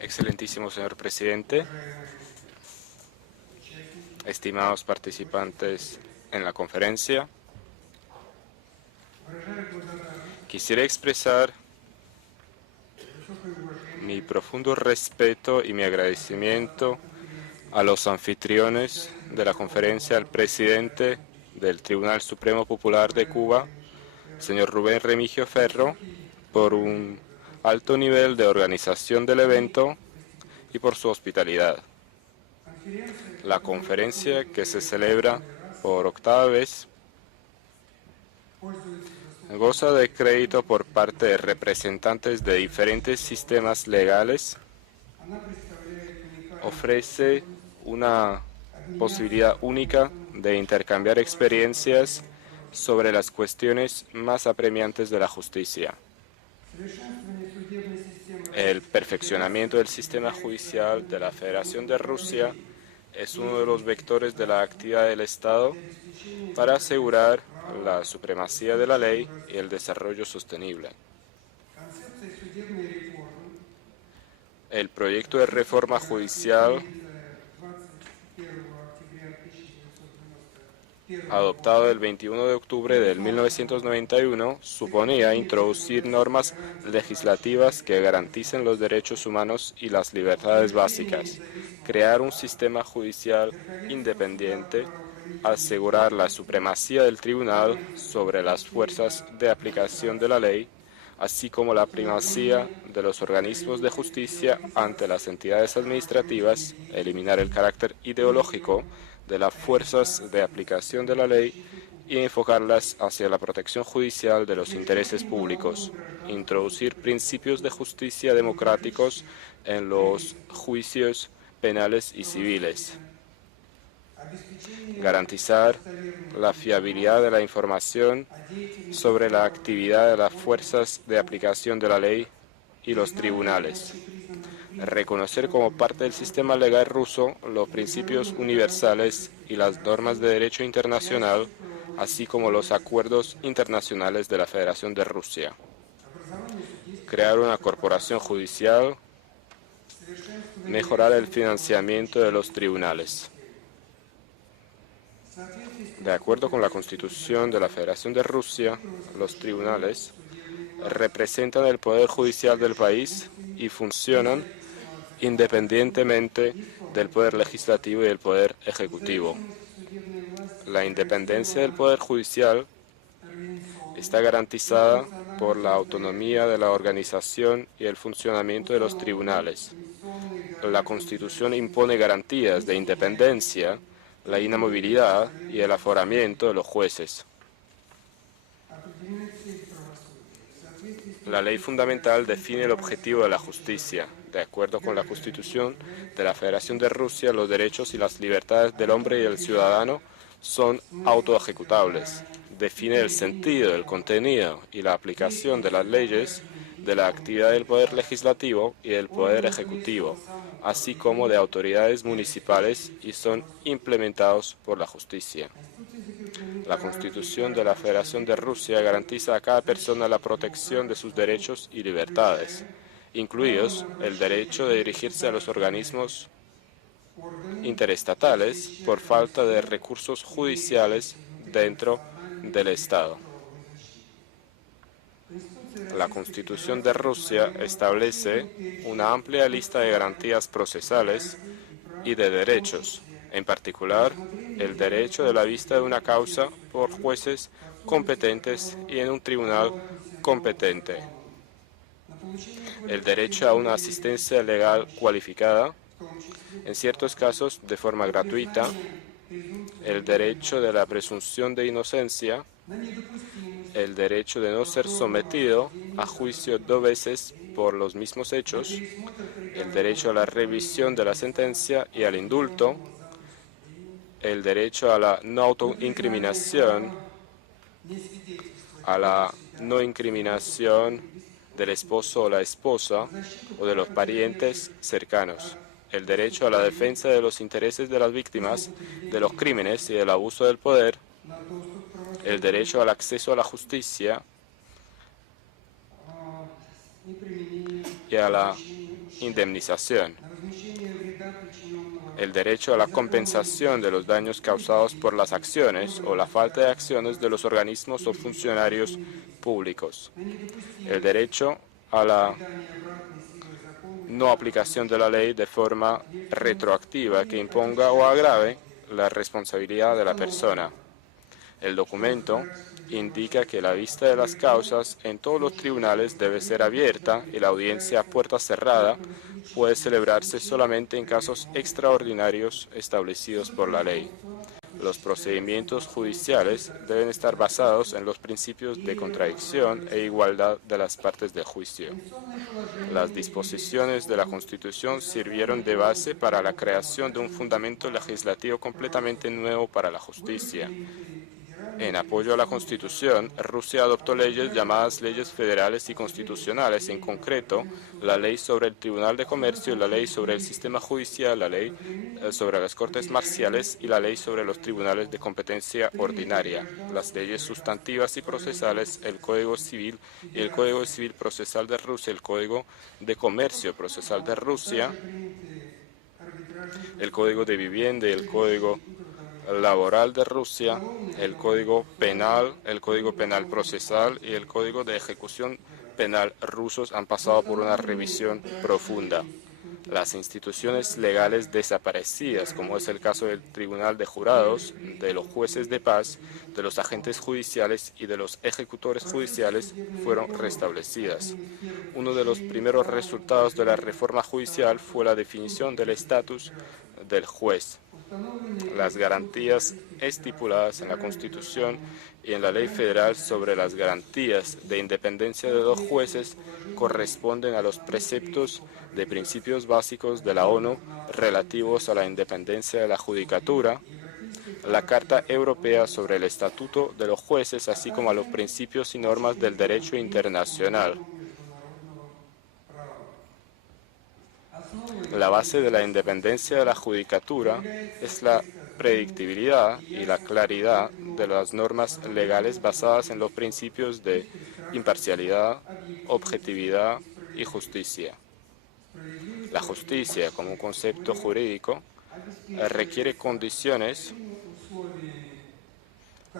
Excelentísimo señor presidente, estimados participantes en la conferencia, quisiera expresar mi profundo respeto y mi agradecimiento a los anfitriones de la conferencia, al presidente del Tribunal Supremo Popular de Cuba, señor Rubén Remigio Ferro, por un alto nivel de organización del evento y por su hospitalidad. La conferencia, que se celebra por octava vez, goza de crédito por parte de representantes de diferentes sistemas legales, ofrece una posibilidad única de intercambiar experiencias sobre las cuestiones más apremiantes de la justicia. El perfeccionamiento del sistema judicial de la Federación de Rusia es uno de los vectores de la actividad del Estado para asegurar la supremacía de la ley y el desarrollo sostenible. El proyecto de reforma judicial adoptado el 21 de octubre de 1991 suponía introducir normas legislativas que garanticen los derechos humanos y las libertades básicas, crear un sistema judicial independiente, asegurar la supremacía del tribunal sobre las fuerzas de aplicación de la ley, así como la primacía de los organismos de justicia ante las entidades administrativas, eliminar el carácter ideológico de las fuerzas de aplicación de la ley y enfocarlas hacia la protección judicial de los intereses públicos, introducir principios de justicia democráticos en los juicios penales y civiles, garantizar la fiabilidad de la información sobre la actividad de las fuerzas de aplicación de la ley y los tribunales, reconocer como parte del sistema legal ruso los principios universales y las normas de derecho internacional, así como los acuerdos internacionales de la Federación de Rusia, crear una corporación judicial, mejorar el financiamiento de los tribunales. De acuerdo con la Constitución de la Federación de Rusia, los tribunales representan el poder judicial del país y funcionan independientemente del poder legislativo y del poder ejecutivo. La independencia del poder judicial está garantizada por la autonomía de la organización y el funcionamiento de los tribunales. La Constitución impone garantías de independencia, la inamovilidad y el aforamiento de los jueces. La ley fundamental define el objetivo de la justicia. De acuerdo con la Constitución de la Federación de Rusia, los derechos y las libertades del hombre y del ciudadano son autoejecutables. Define el sentido, el contenido y la aplicación de las leyes, de la actividad del Poder Legislativo y del Poder Ejecutivo, así como de autoridades municipales y son implementados por la justicia. La Constitución de la Federación de Rusia garantiza a cada persona la protección de sus derechos y libertades, incluidos el derecho de dirigirse a los organismos interestatales por falta de recursos judiciales dentro del Estado. La Constitución de Rusia establece una amplia lista de garantías procesales y de derechos, en particular el derecho de la vista de una causa por jueces competentes y en un tribunal competente, el derecho a una asistencia legal cualificada, en ciertos casos de forma gratuita, el derecho de la presunción de inocencia, el derecho de no ser sometido a juicio dos veces por los mismos hechos, el derecho a la revisión de la sentencia y al indulto, el derecho a la no autoincriminación, a la no incriminación del esposo o la esposa o de los parientes cercanos, el derecho a la defensa de los intereses de las víctimas de los crímenes y del abuso del poder, el derecho al acceso a la justicia y a la indemnización, el derecho a la compensación de los daños causados por las acciones o la falta de acciones de los organismos o funcionarios públicos, el derecho a la no aplicación de la ley de forma retroactiva que imponga o agrave la responsabilidad de la persona. El documento indica que la vista de las causas en todos los tribunales debe ser abierta y la audiencia a puerta cerrada puede celebrarse solamente en casos extraordinarios establecidos por la ley. Los procedimientos judiciales deben estar basados en los principios de contradicción e igualdad de las partes del juicio. Las disposiciones de la Constitución sirvieron de base para la creación de un fundamento legislativo completamente nuevo para la justicia. En apoyo a la Constitución, Rusia adoptó leyes llamadas leyes federales y constitucionales, en concreto, la ley sobre el Tribunal de Comercio, la ley sobre el sistema judicial, la ley sobre las cortes marciales y la ley sobre los tribunales de competencia ordinaria, las leyes sustantivas y procesales, el Código Civil y el Código Civil Procesal de Rusia, el Código de Comercio Procesal de Rusia, el Código de Vivienda y el Código Laboral de Rusia, el Código Penal Procesal y el Código de Ejecución Penal rusos han pasado por una revisión profunda. Las instituciones legales desaparecidas, como es el caso del Tribunal de Jurados, de los jueces de paz, de los agentes judiciales y de los ejecutores judiciales, fueron restablecidas. Uno de los primeros resultados de la reforma judicial fue la definición del estatus del juez. Las garantías estipuladas en la Constitución y en la Ley Federal sobre las garantías de independencia de los jueces corresponden a los preceptos de principios básicos de la ONU relativos a la independencia de la judicatura, la Carta Europea sobre el Estatuto de los Jueces, así como a los principios y normas del derecho internacional. La base de la independencia de la judicatura es la predictibilidad y la claridad de las normas legales basadas en los principios de imparcialidad, objetividad y justicia. La justicia, como un concepto jurídico, requiere condiciones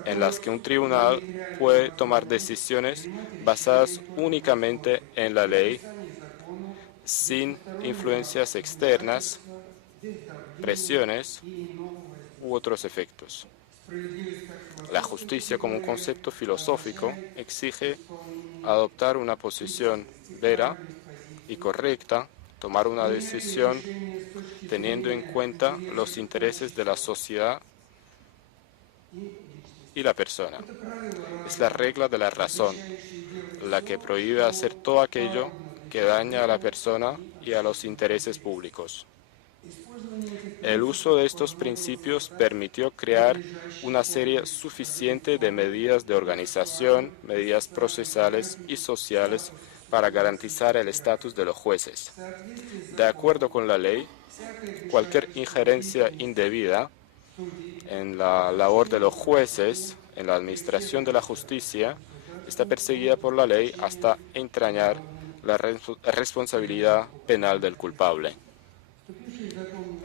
en las que un tribunal puede tomar decisiones basadas únicamente en la ley, sin influencias externas, presiones u otros efectos. La justicia como un concepto filosófico exige adoptar una posición vera y correcta, tomar una decisión teniendo en cuenta los intereses de la sociedad y la persona. Es la regla de la razón, la que prohíbe hacer todo aquello que daña a la persona y a los intereses públicos. El uso de estos principios permitió crear una serie suficiente de medidas de organización, medidas procesales y sociales para garantizar el estatus de los jueces. De acuerdo con la ley, cualquier injerencia indebida en la labor de los jueces, en la administración de la justicia, está perseguida por la ley hasta entrañar la responsabilidad penal del culpable.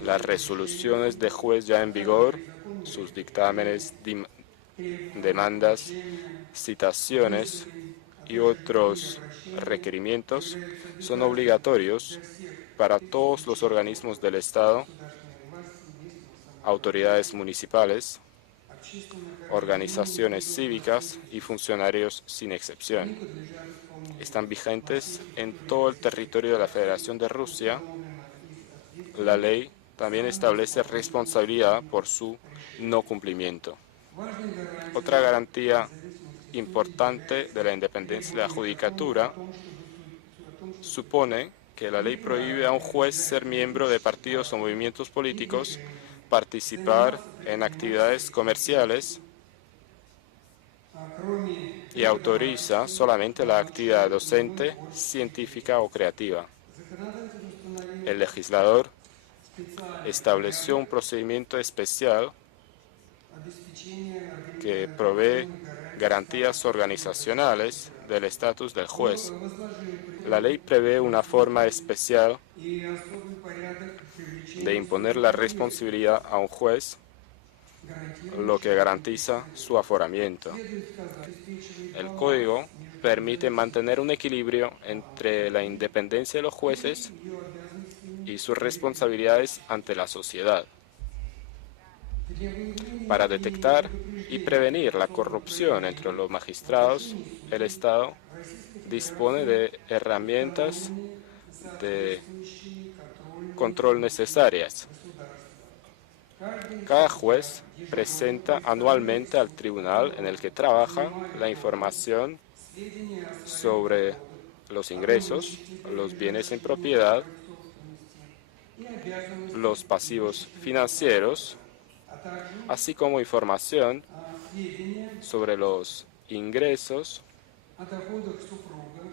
Las resoluciones de juez ya en vigor, sus dictámenes, demandas, citaciones y otros requerimientos son obligatorios para todos los organismos del Estado, autoridades municipales, organizaciones cívicas y funcionarios sin excepción. Están vigentes en todo el territorio de la Federación de Rusia. La ley también establece responsabilidad por su no cumplimiento. Otra garantía importante de la independencia de la judicatura supone que la ley prohíbe a un juez ser miembro de partidos o movimientos políticos, participar en actividades comerciales y autoriza solamente la actividad docente, científica o creativa. El legislador estableció un procedimiento especial que provee garantías organizacionales del estatus del juez. La ley prevé una forma especial de imponer la responsabilidad a un juez, lo que garantiza su aforamiento. El Código permite mantener un equilibrio entre la independencia de los jueces y sus responsabilidades ante la sociedad. Para detectar y prevenir la corrupción entre los magistrados, el Estado dispone de herramientas de control necesarias. Cada juez presenta anualmente al tribunal en el que trabaja la información sobre los ingresos, los bienes en propiedad, los pasivos financieros, así como información sobre los ingresos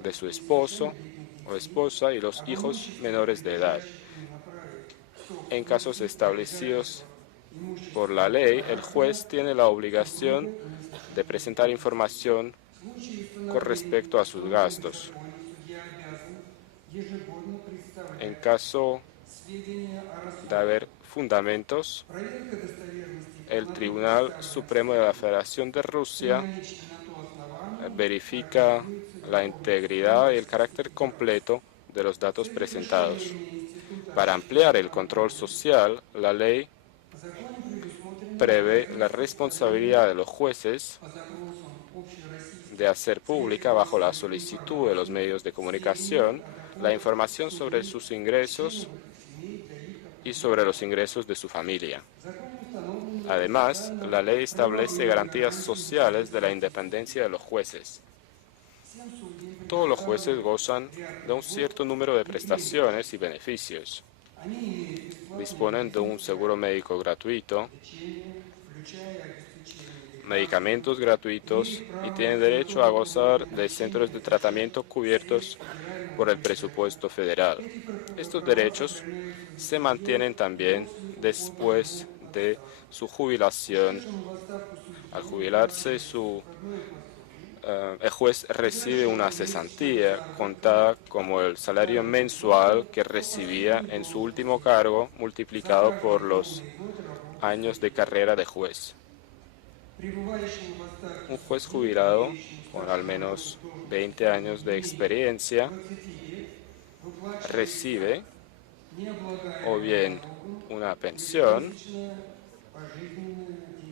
de su esposo o esposa y los hijos menores de edad. En casos establecidos por la ley, el juez tiene la obligación de presentar información con respecto a sus gastos. En caso de haber fundamentos, el Tribunal Supremo de la Federación de Rusia verifica la integridad y el carácter completo de los datos presentados. Para ampliar el control social, la ley prevé la responsabilidad de los jueces de hacer pública, bajo la solicitud de los medios de comunicación, la información sobre sus ingresos y sobre los ingresos de su familia. Además, la ley establece garantías sociales de la independencia de los jueces. Todos los jueces gozan de un cierto número de prestaciones y beneficios. Disponen de un seguro médico gratuito, medicamentos gratuitos y tienen derecho a gozar de centros de tratamiento cubiertos por el presupuesto federal. Estos derechos se mantienen también después de su jubilación. Al jubilarse, el juez recibe una cesantía contada como el salario mensual que recibía en su último cargo multiplicado por los años de carrera de juez. Un juez jubilado con al menos 20 años de experiencia recibe o bien una pensión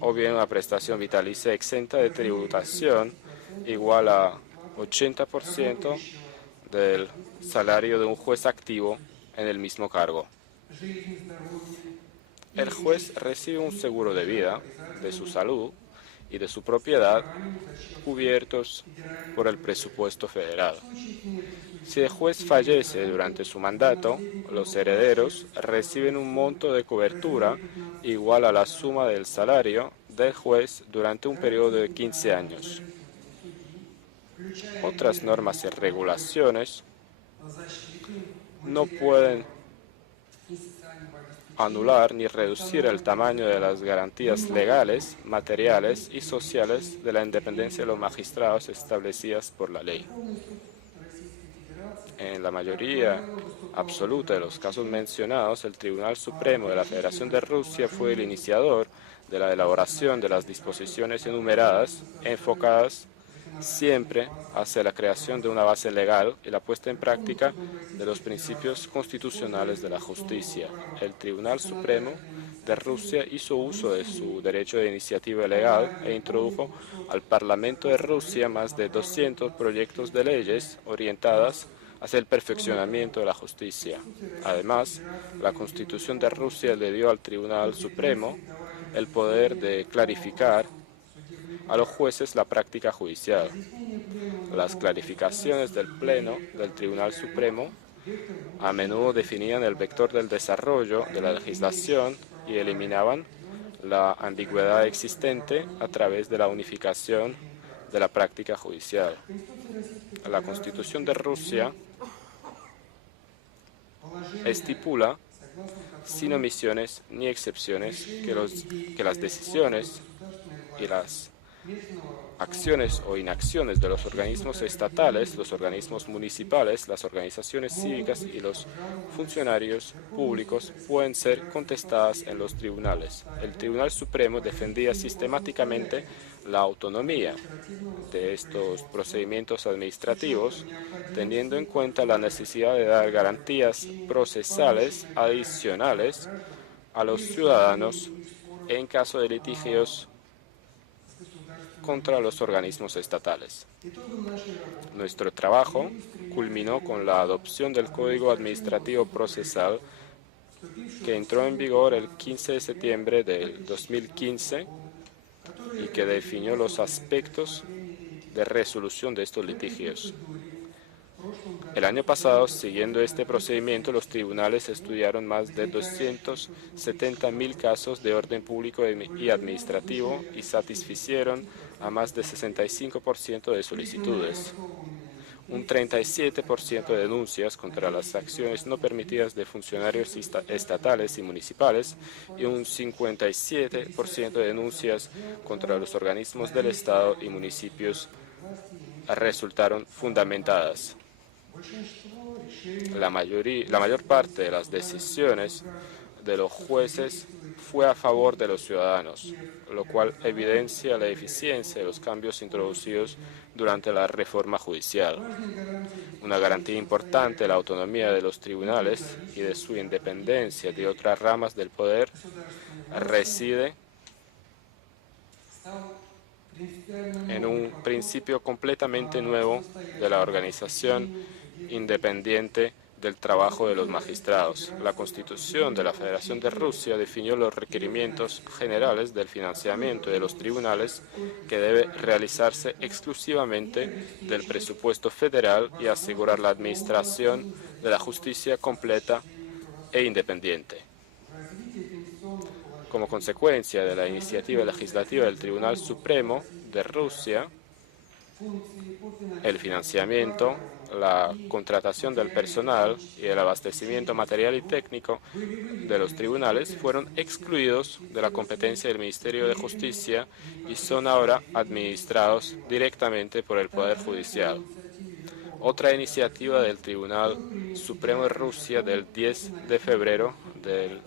o bien una prestación vitalicia exenta de tributación igual a 80% del salario de un juez activo en el mismo cargo. El juez recibe un seguro de vida, de su salud y de su propiedad cubiertos por el presupuesto federal. Si el juez fallece durante su mandato, los herederos reciben un monto de cobertura igual a la suma del salario del juez durante un periodo de 15 años. Otras normas y regulaciones no pueden anular ni reducir el tamaño de las garantías legales, materiales y sociales de la independencia de los magistrados establecidas por la ley. En la mayoría absoluta de los casos mencionados, el Tribunal Supremo de la Federación de Rusia fue el iniciador de la elaboración de las disposiciones enumeradas, enfocadas siempre hacia la creación de una base legal y la puesta en práctica de los principios constitucionales de la justicia. El Tribunal Supremo de Rusia hizo uso de su derecho de iniciativa legal e introdujo al Parlamento de Rusia más de 200 proyectos de leyes orientadas hacia el perfeccionamiento de la justicia. Además, la Constitución de Rusia le dio al Tribunal Supremo el poder de clarificar a los jueces la práctica judicial. Las clarificaciones del Pleno del Tribunal Supremo a menudo definían el vector del desarrollo de la legislación y eliminaban la ambigüedad existente a través de la unificación de la práctica judicial. La Constitución de Rusia estipula, sin omisiones ni excepciones, que las decisiones y las acciones o inacciones de los organismos estatales, los organismos municipales, las organizaciones cívicas y los funcionarios públicos pueden ser contestadas en los tribunales. El Tribunal Supremo defendía sistemáticamente la autonomía de estos procedimientos administrativos, teniendo en cuenta la necesidad de dar garantías procesales adicionales a los ciudadanos en caso de litigios contra los organismos estatales. Nuestro trabajo culminó con la adopción del Código Administrativo Procesal que entró en vigor el 15 de septiembre del 2015 y que definió los aspectos de resolución de estos litigios. El año pasado, siguiendo este procedimiento, los tribunales estudiaron más de 270.000 casos de orden público y administrativo y satisficieron a más del 65% de solicitudes. Un 37% de denuncias contra las acciones no permitidas de funcionarios estatales y municipales y un 57% de denuncias contra los organismos del Estado y municipios resultaron fundamentadas. La mayor parte de las decisiones de los jueces fue a favor de los ciudadanos, lo cual evidencia la eficiencia de los cambios introducidos durante la reforma judicial. Una garantía importante de la autonomía de los tribunales y de su independencia de otras ramas del poder reside en un principio completamente nuevo de la organización independiente del trabajo de los magistrados. La Constitución de la Federación de Rusia definió los requerimientos generales del financiamiento de los tribunales que debe realizarse exclusivamente del presupuesto federal y asegurar la administración de la justicia completa e independiente. Como consecuencia de la iniciativa legislativa del Tribunal Supremo de Rusia, el financiamiento, la contratación del personal y el abastecimiento material y técnico de los tribunales fueron excluidos de la competencia del Ministerio de Justicia y son ahora administrados directamente por el Poder Judicial. Otra iniciativa del Tribunal Supremo de Rusia del 10 de febrero de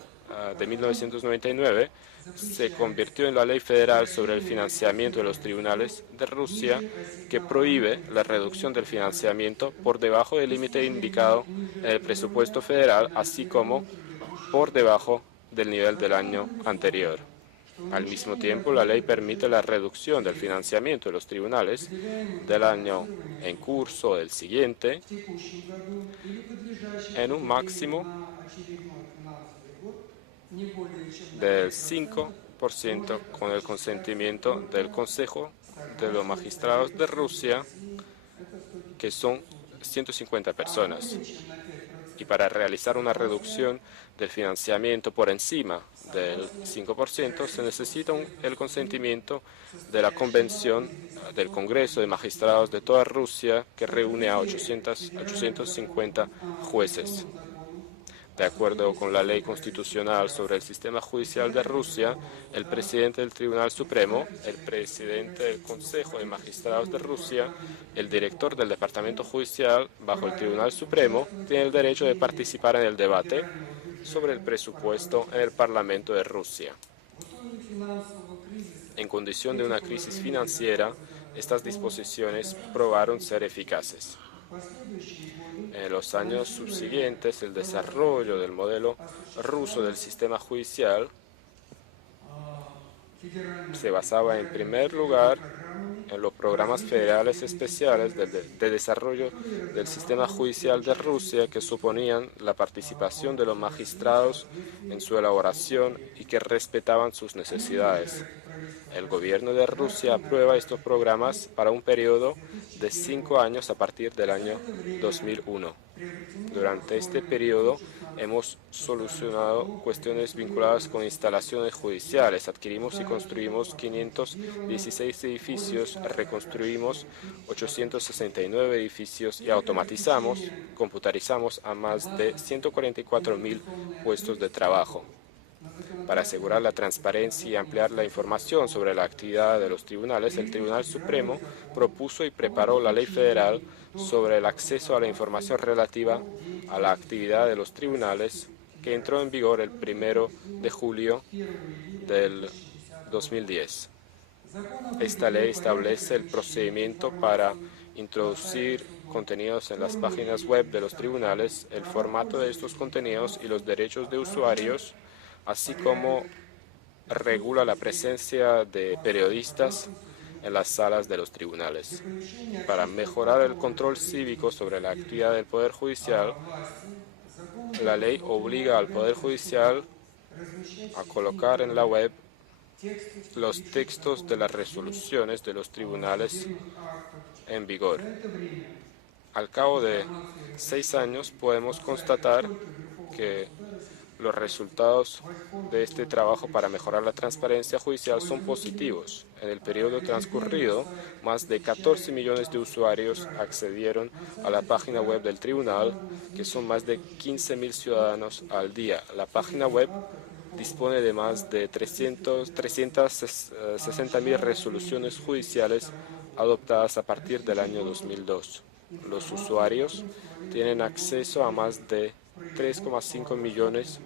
1999 se convirtió en la ley federal sobre el financiamiento de los tribunales de Rusia, que prohíbe la reducción del financiamiento por debajo del límite indicado en el presupuesto federal, así como por debajo del nivel del año anterior. Al mismo tiempo, la ley permite la reducción del financiamiento de los tribunales del año en curso o del siguiente en un máximo del 5% con el consentimiento del Consejo de los Magistrados de Rusia, que son 150 personas. Y para realizar una reducción del financiamiento por encima del 5% se necesita el consentimiento de la Convención del Congreso de Magistrados de toda Rusia, que reúne a 850 jueces. De acuerdo con la ley constitucional sobre el sistema judicial de Rusia, el presidente del Tribunal Supremo, el presidente del Consejo de Magistrados de Rusia, el director del Departamento Judicial bajo el Tribunal Supremo, tiene el derecho de participar en el debate sobre el presupuesto en el Parlamento de Rusia. En condición de una crisis financiera, estas disposiciones probaron ser eficaces. En los años subsiguientes, el desarrollo del modelo ruso del sistema judicial se basaba en primer lugar en los programas federales especiales de desarrollo del sistema judicial de Rusia, que suponían la participación de los magistrados en su elaboración y que respetaban sus necesidades. El gobierno de Rusia aprueba estos programas para un periodo de 5 años a partir del año 2001. Durante este periodo hemos solucionado cuestiones vinculadas con instalaciones judiciales, adquirimos y construimos 516 edificios, reconstruimos 869 edificios y automatizamos, computarizamos a más de 144.000 puestos de trabajo. Para asegurar la transparencia y ampliar la información sobre la actividad de los tribunales, el Tribunal Supremo propuso y preparó la Ley Federal sobre el acceso a la información relativa a la actividad de los tribunales, que entró en vigor el 1 de julio del 2010. Esta ley establece el procedimiento para introducir contenidos en las páginas web de los tribunales, el formato de estos contenidos y los derechos de usuarios, así como regula la presencia de periodistas en las salas de los tribunales. Para mejorar el control cívico sobre la actividad del Poder Judicial, la ley obliga al Poder Judicial a colocar en la web los textos de las resoluciones de los tribunales en vigor. Al cabo de 6 años podemos constatar que los resultados de este trabajo para mejorar la transparencia judicial son positivos. En el periodo transcurrido, más de 14 millones de usuarios accedieron a la página web del tribunal, que son más de 15.000 ciudadanos al día. La página web dispone de más de 360.000 resoluciones judiciales adoptadas a partir del año 2002. Los usuarios tienen acceso a más de 3,5 millones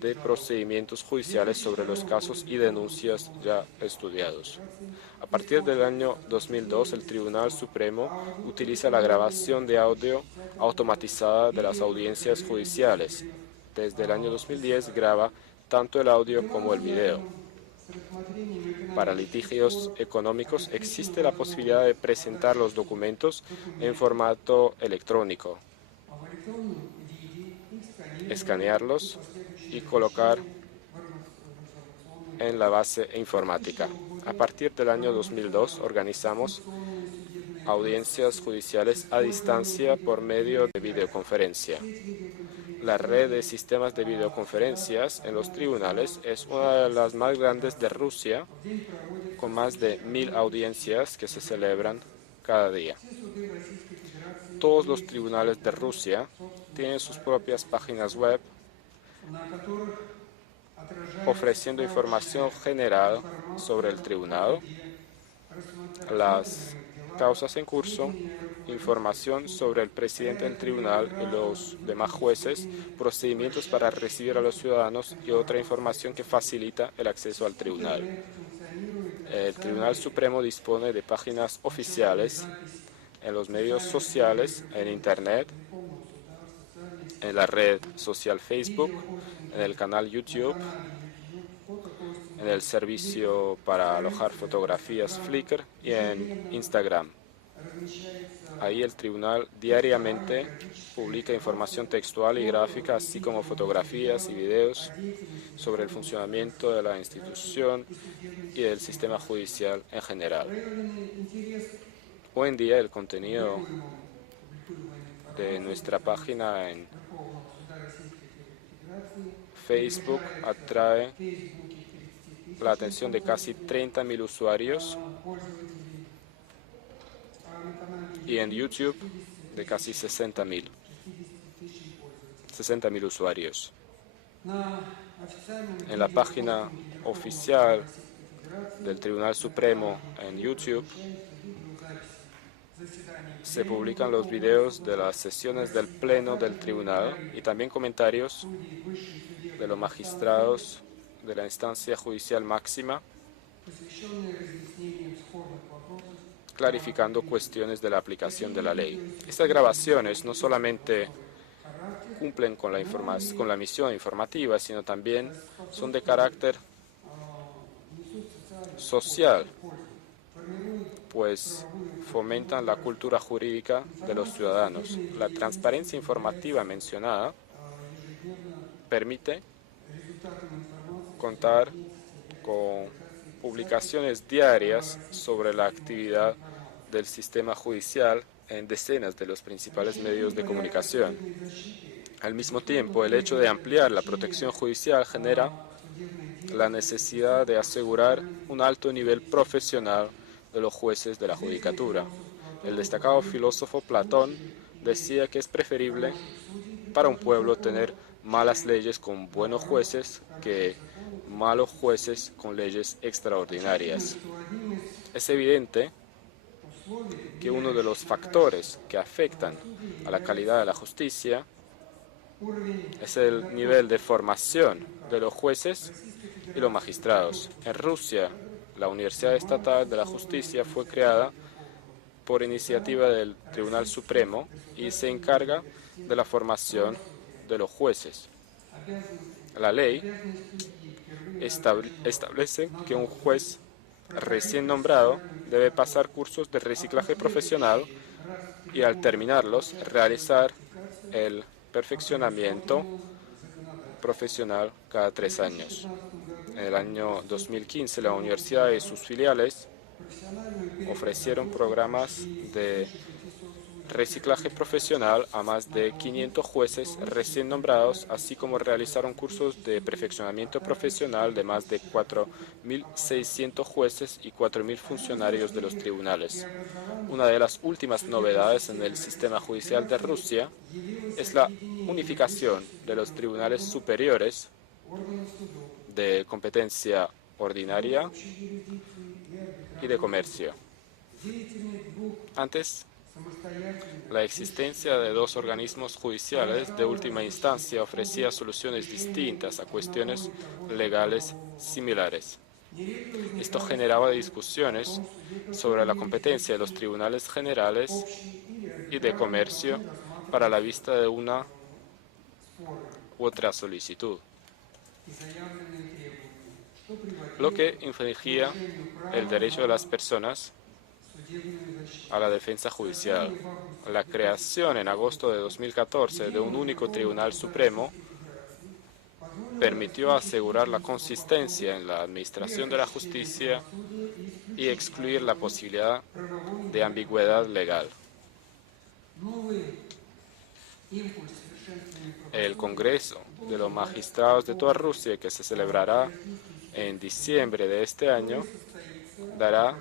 de procedimientos judiciales sobre los casos y denuncias ya estudiados. A partir del año 2002, el Tribunal Supremo utiliza la grabación de audio automatizada de las audiencias judiciales. Desde el año 2010 graba tanto el audio como el video. Para litigios económicos existe la posibilidad de presentar los documentos en formato electrónico, escanearlos y colocar en la base informática. A partir del año 2002 organizamos audiencias judiciales a distancia por medio de videoconferencia. La red de sistemas de videoconferencias en los tribunales es una de las más grandes de Rusia, con más de 1.000 audiencias que se celebran cada día. Todos los tribunales de Rusia tienen sus propias páginas web ofreciendo información general sobre el tribunal, las causas en curso, información sobre el presidente del tribunal y los demás jueces, procedimientos para recibir a los ciudadanos y otra información que facilita el acceso al tribunal. El Tribunal Supremo dispone de páginas oficiales en los medios sociales, en Internet, en la red social Facebook, en el canal YouTube, en el servicio para alojar fotografías Flickr y en Instagram. Ahí el tribunal diariamente publica información textual y gráfica, así como fotografías y videos sobre el funcionamiento de la institución y del sistema judicial en general. Hoy en día el contenido de nuestra página en Facebook atrae la atención de casi 30.000 usuarios y en YouTube de casi 60.000 usuarios. En la página oficial del Tribunal Supremo en YouTube se publican los videos de las sesiones del Pleno del Tribunal y también comentarios de los magistrados de la instancia judicial máxima, clarificando cuestiones de la aplicación de la ley. Estas grabaciones no solamente cumplen con la misión informativa, sino también son de carácter social, pues fomentan la cultura jurídica de los ciudadanos. La transparencia informativa mencionada permite contar con publicaciones diarias sobre la actividad del sistema judicial en decenas de los principales medios de comunicación. Al mismo tiempo, el hecho de ampliar la protección judicial genera la necesidad de asegurar un alto nivel profesional de los jueces de la judicatura. El destacado filósofo Platón decía que es preferible para un pueblo tener malas leyes con buenos jueces que malos jueces con leyes extraordinarias. Es evidente que uno de los factores que afectan a la calidad de la justicia es el nivel de formación de los jueces y los magistrados. En Rusia, la Universidad Estatal de la Justicia fue creada por iniciativa del Tribunal Supremo y se encarga de la formación de los jueces. La ley establece que un juez recién nombrado debe pasar cursos de reciclaje profesional y al terminarlos realizar el perfeccionamiento profesional cada 3 años. En el año 2015, la universidad y sus filiales ofrecieron programas de reciclaje profesional a más de 500 jueces recién nombrados, así como realizaron cursos de perfeccionamiento profesional de más de 4.600 jueces y 4.000 funcionarios de los tribunales. Una de las últimas novedades en el sistema judicial de Rusia es la unificación de los tribunales superiores de competencia ordinaria y de comercio. Antes, la existencia de dos organismos judiciales de última instancia ofrecía soluciones distintas a cuestiones legales similares. Esto generaba discusiones sobre la competencia de los tribunales generales y de comercio para la vista de una u otra solicitud, lo que infringía el derecho de las personas a la defensa judicial. La creación en agosto de 2014 de un único Tribunal Supremo permitió asegurar la consistencia en la administración de la justicia y excluir la posibilidad de ambigüedad legal. El Congreso de los Magistrados de toda Rusia, que se celebrará en diciembre de este año, dará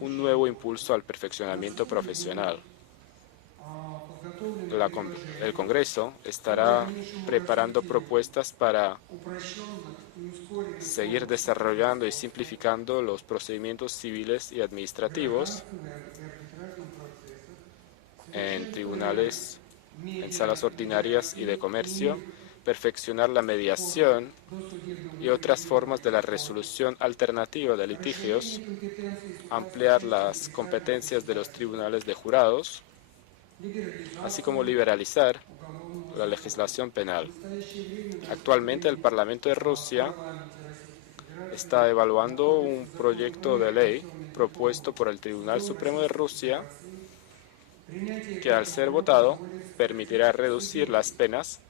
un nuevo impulso al perfeccionamiento profesional. El Congreso estará preparando propuestas para seguir desarrollando y simplificando los procedimientos civiles y administrativos en tribunales, en salas ordinarias y de comercio, perfeccionar la mediación y otras formas de la resolución alternativa de litigios, ampliar las competencias de los tribunales de jurados, así como liberalizar la legislación penal. Actualmente el Parlamento de Rusia está evaluando un proyecto de ley propuesto por el Tribunal Supremo de Rusia que, al ser votado, permitirá reducir las penas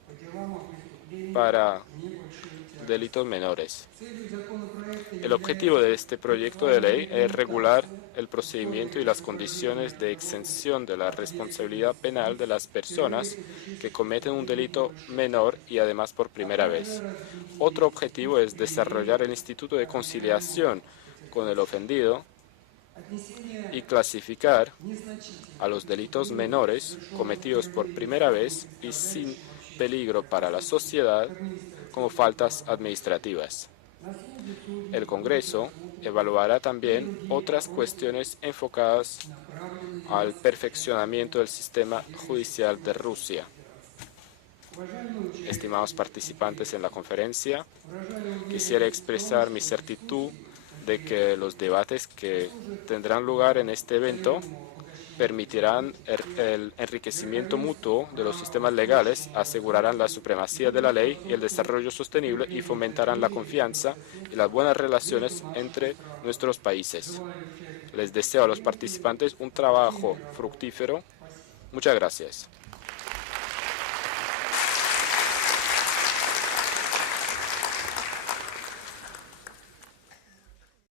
para delitos menores. El objetivo de este proyecto de ley es regular el procedimiento y las condiciones de exención de la responsabilidad penal de las personas que cometen un delito menor y además por primera vez. Otro objetivo es desarrollar el instituto de conciliación con el ofendido y clasificar a los delitos menores cometidos por primera vez y sin peligro para la sociedad como faltas administrativas. El Congreso evaluará también otras cuestiones enfocadas al perfeccionamiento del sistema judicial de Rusia. Estimados participantes en la conferencia, quisiera expresar mi certitud de que los debates que tendrán lugar en este evento permitirán el enriquecimiento mutuo de los sistemas legales, asegurarán la supremacía de la ley y el desarrollo sostenible y fomentarán la confianza y las buenas relaciones entre nuestros países. Les deseo a los participantes un trabajo fructífero. Muchas gracias.